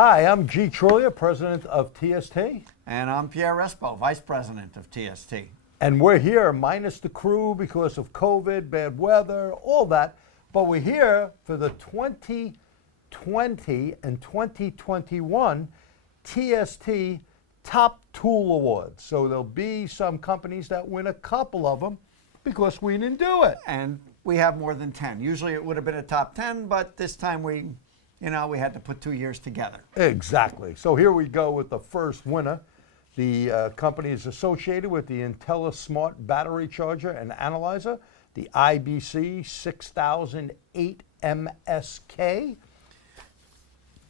Hi, I'm G. Trulia, president of TST. And I'm Pierre Respo, vice president of TST. And we're here minus the crew because of COVID, bad weather, all that. But we're here for the 2020 and 2021 TST Top Tool Awards. So there'll be some companies that win a couple of them because we didn't do it. And we have more than 10. Usually it would have been a top 10, but this time we had to put 2 years together. Exactly. So here we go with the first winner. The company is associated with the IntelliSmart battery charger and analyzer, the IBC 6008 MSK.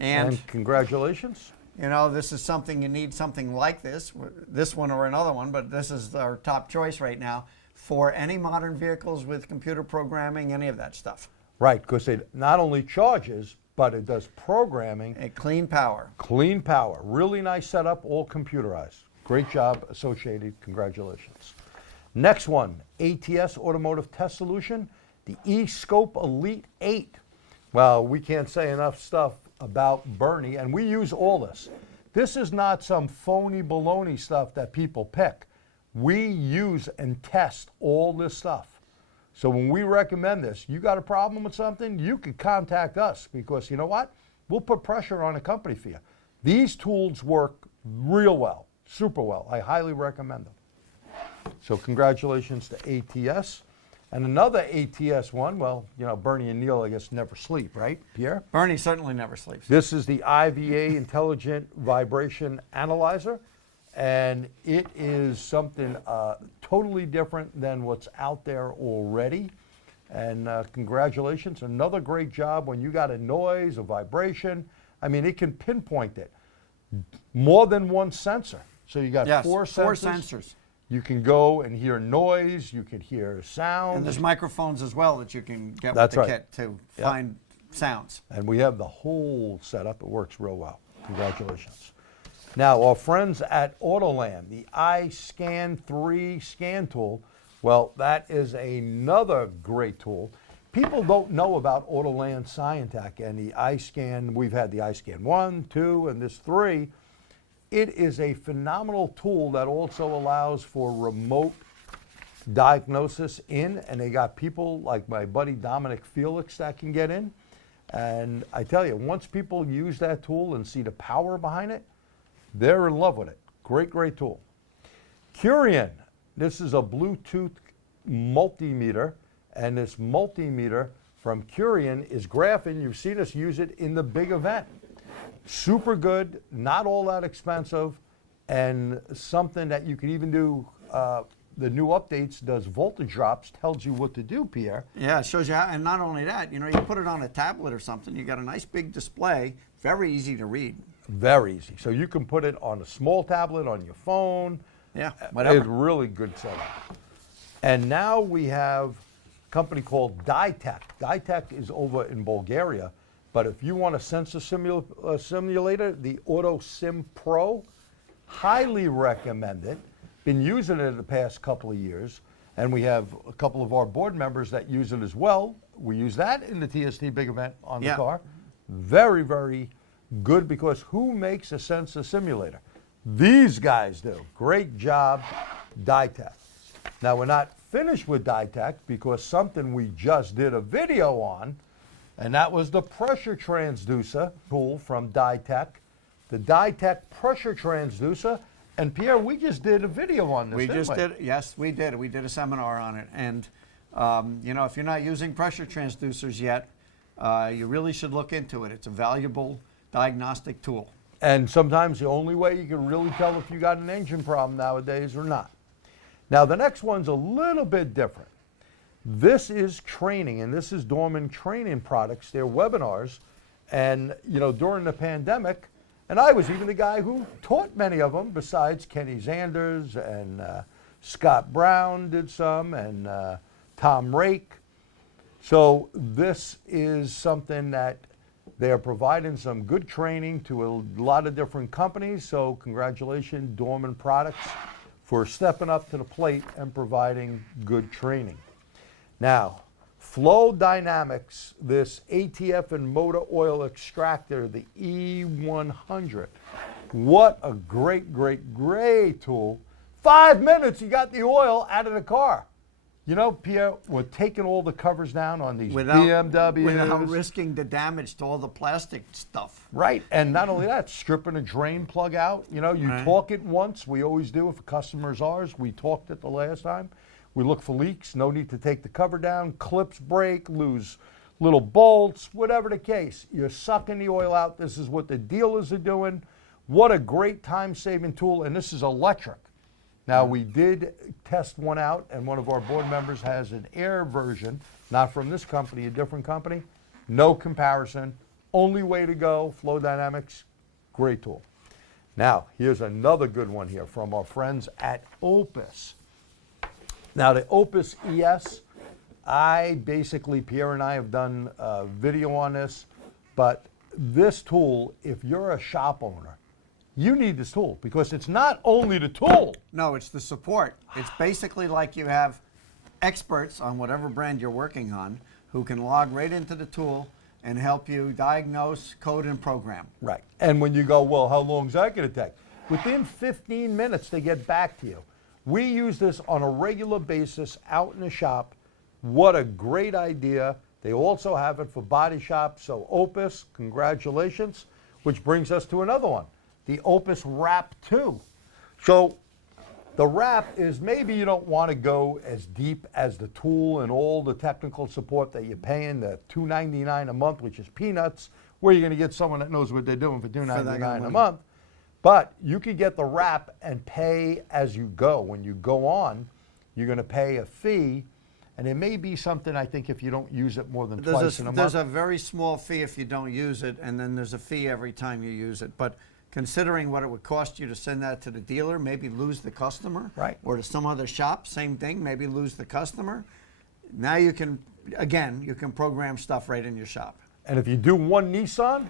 And congratulations. You know, this is something you need, something like this one or another one, but this is our top choice right now for any modern vehicles with computer programming, any of that stuff. Right, because it not only charges, but it does programming. Clean power. Clean power. Really nice setup, all computerized. Great job, Associated. Congratulations. Next one, ATS Automotive Test Solution, the eScope Elite 8. Well, we can't say enough stuff about Bernie, and we use all this. This is not some phony baloney stuff that people pick. We use and test all this stuff. So when we recommend this, you got a problem with something, you can contact us because you know what? We'll put pressure on a company for you. These tools work real well, super well. I highly recommend them. So congratulations to ATS. And another ATS one, well, you know, Bernie and Neil, I guess, never sleep, right, Pierre? Bernie certainly never sleeps. This is the IVA Intelligent Vibration Analyzer. And it is something totally different than what's out there already. And congratulations, another great job when you got a noise, a vibration. I mean, it can pinpoint it. More than one sensor. So you got four sensors. You can go and hear noise, you can hear sound. And there's microphones as well that you can get with the kit to find sounds. And we have the whole setup. It works real well. Congratulations. Now, our friends at Autoland, the iSCAN 3 scan tool, well, that is another great tool. People don't know about Autoland Scientech and the iSCAN. We've had the iSCAN 1, 2, and this 3. It is a phenomenal tool that also allows for remote diagnosis in, and they got people like my buddy Dominic Felix that can get in. And I tell you, once people use that tool and see the power behind it, they're in love with it. Great, great tool. Curien, this is a Bluetooth multimeter, and this multimeter from Curien is graphing. You've seen us use it in the big event. Super good, not all that expensive, and something that you can even do. The new updates does voltage drops, tells you what to do, Pierre. Yeah, it shows you how, and not only that, you know, you put it on a tablet or something, you got a nice big display, very easy to read. Very easy. So you can put it on a small tablet, on your phone. Yeah, whatever. It's really good setup. And now we have a company called DITEX. DITEX is over in Bulgaria, but if you want a sensor simulator, the AutoSim Pro, highly recommend it. Been using it the past couple of years, and we have a couple of our board members that use it as well. We use that in the TST big event on the car. Very, very good, because who makes a sensor simulator? These guys do. Great job, DITEX. Now, we're not finished with DITEX because something we just did a video on, and that was the pressure transducer tool from DITEX. The DITEX pressure transducer. And Pierre, we just did a video on this, Yes, we did. We did a seminar on it. And, you know, if you're not using pressure transducers yet, you really should look into it. It's a valuable diagnostic tool. And sometimes the only way you can really tell if you got an engine problem nowadays or not. Now, the next one's a little bit different. This is training, and this is Dorman Training Products, their webinars. And, you know, during the pandemic, and I was even the guy who taught many of them, besides Kenny Zanders and Scott Brown did some, and Tom Rake. So this is something that they are providing some good training to a lot of different companies. So congratulations, Dorman Products, for stepping up to the plate and providing good training. Now, Flow Dynamics, this ATF and motor oil extractor, the E100. What a great, great, great tool. 5 minutes, you got the oil out of the car. You know, Pierre, we're taking all the covers down on these BMWs. Without risking the damage to all the plastic stuff. Right, and not only that, stripping a drain plug out. You know, you torque it once. We always do if a customer's ours. We torqued it the last time. We look for leaks. No need to take the cover down. Clips break, lose little bolts, whatever the case. You're sucking the oil out. This is what the dealers are doing. What a great time-saving tool, and this is electric. Now, we did test one out, and one of our board members has an air version, not from this company, a different company. No comparison. Only way to go, Flow Dynamics, great tool. Now, here's another good one here from our friends at OPUS. Now, the OPUS ES, Pierre and I have done a video on this, but this tool, if you're a shop owner, you need this tool because it's not only the tool. No, it's the support. It's basically like you have experts on whatever brand you're working on who can log right into the tool and help you diagnose, code, and program. Right. And when you go, well, how long is that going to take? Within 15 minutes, they get back to you. We use this on a regular basis out in the shop. What a great idea. They also have it for body shops. So OPUS, congratulations, which brings us to another one. The OPUS Wrap 2. So the wrap is maybe you don't want to go as deep as the tool and all the technical support that you're paying, the $299 a month, which is peanuts, where you're going to get someone that knows what they're doing for $299 a month. But you could get the wrap and pay as you go. When you go on, you're going to pay a fee, and it may be something, I think, if you don't use it more than twice in a month. There's a very small fee if you don't use it, and then there's a fee every time you use it. But considering what it would cost you to send that to the dealer, maybe lose the customer, right? Or to some other shop, same thing, maybe lose the customer. Now you can, again, you can program stuff right in your shop. And if you do one Nissan,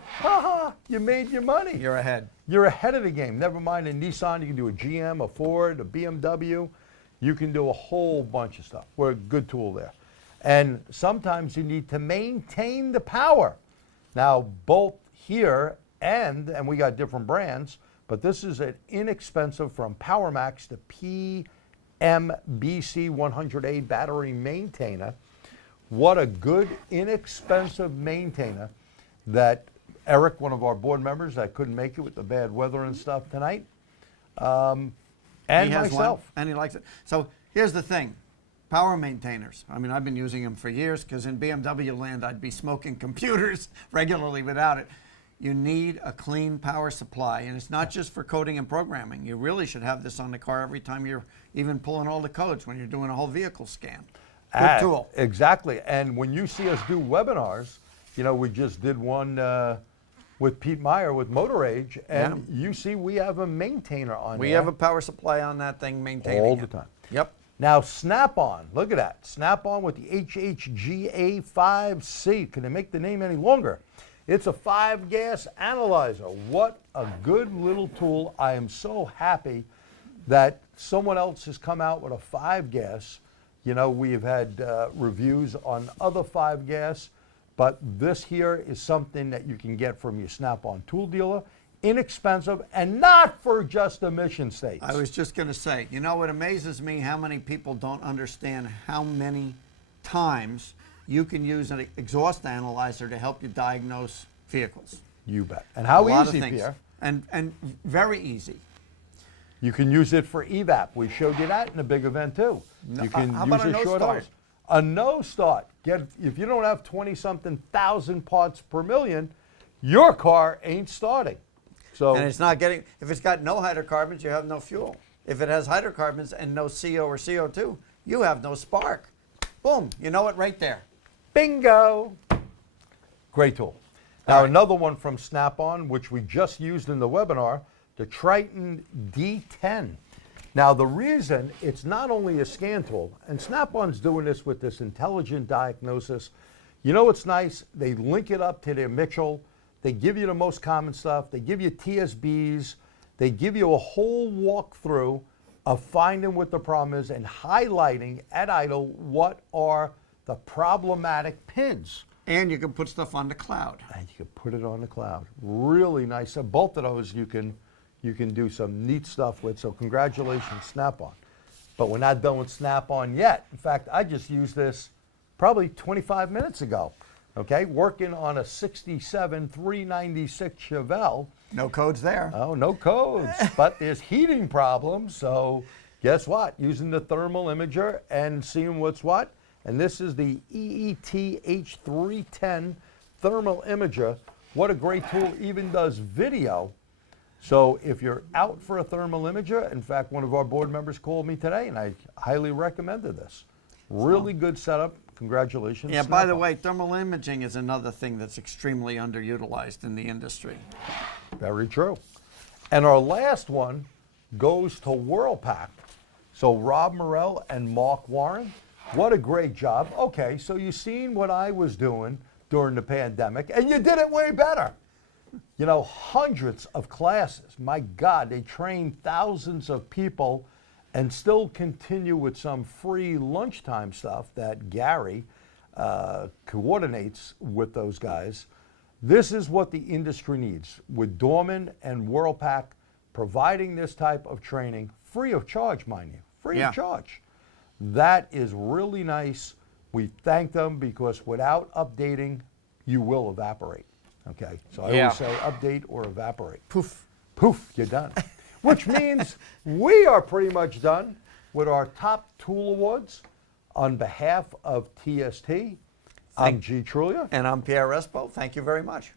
you made your money. You're ahead. You're ahead of the game. Never mind a Nissan, you can do a GM, a Ford, a BMW. You can do a whole bunch of stuff. We're a good tool there. And sometimes you need to maintain the power. Now, both here and we got different brands, but this is an inexpensive from PowerMax, the PMBC 100A battery maintainer. What a good, inexpensive maintainer that Eric, one of our board members that couldn't make it with the bad weather and stuff tonight, and he has myself. One, and he likes it. So here's the thing. Power maintainers. I mean, I've been using them for years because in BMW land, I'd be smoking computers regularly without it. You need a clean power supply, and it's not just for coding and programming. You really should have this on the car every time you're even pulling all the codes when you're doing a whole vehicle scan. Good tool. Exactly. And when you see us do webinars, you know, we just did one with Pete Meyer with Motor Age, and you see we have a maintainer on We there. have a power supply on that thing maintaining all the it. time. Yep. Now, Snap-on, look at that. Snap-on with the HHGA5C. Can they make the name any longer? It's a 5-gas analyzer. What a good little tool. I am so happy that someone else has come out with a 5-gas. You know, we've had reviews on other 5-gas, but this here is something that you can get from your Snap-on tool dealer. Inexpensive and not for just emission states. I was just going to say, you know, it amazes me how many people don't understand how many times you can use an exhaust analyzer to help you diagnose vehicles. You bet. And how easy, Pierre? And very easy. You can use it for EVAP. We showed you that in a big event too. You can how use about a a no short start? hose. A no start. If you don't have 20-something thousand parts per million, your car ain't starting. So And it's not getting, if it's got no hydrocarbons, you have no fuel. If it has hydrocarbons and no CO or CO2, you have no spark. Boom, you know it right there. bingo. Great tool. Now, All right. another one from Snap-on, which we just used in the webinar, the Triton D10. Now, the reason it's not only a scan tool, and Snap-on's doing this with this intelligent diagnosis. You know what's nice? They link it up to their Mitchell. They give you the most common stuff. They give you TSBs. They give you a whole walkthrough of finding what the problem is and highlighting at idle what are the problematic pins. And you can put stuff on the cloud. And you can put it on the cloud. Really nice. So both of those you can do some neat stuff with. So congratulations, Snap-on. But we're not done with Snap-on yet. In fact, I just used this probably 25 minutes ago. Okay, working on a 67 396 Chevelle. No codes there. Oh, no codes, but there's heating problems. So guess what? Using the thermal imager and seeing what's what. And this is the EET H310 thermal imager. What a great tool, even does video. So if you're out for a thermal imager, in fact, one of our board members called me today, and I highly recommended this. Really good setup. Congratulations. Yeah, by the Snap-on. way, thermal imaging is another thing that's extremely underutilized in the industry. Very true. And our last one goes to Whirlpack. So Rob Morell and Mark Warren, what a great job. Okay, so you seen what I was doing during the pandemic, and you did it way better. You know, hundreds of classes. My God, they train thousands of people and still continue with some free lunchtime stuff that Gary coordinates with those guys. This is what the industry needs, with Dorman and Whirlpack providing this type of training free of charge, mind you, free of charge. That is really nice. We thank them because without updating, you will evaporate. Okay, so I always say update or evaporate. Poof, poof, you're done. Which means we are pretty much done with our top tool awards. On behalf of TST, I'm G. Trulia. And I'm Pierre Espo. Thank you very much.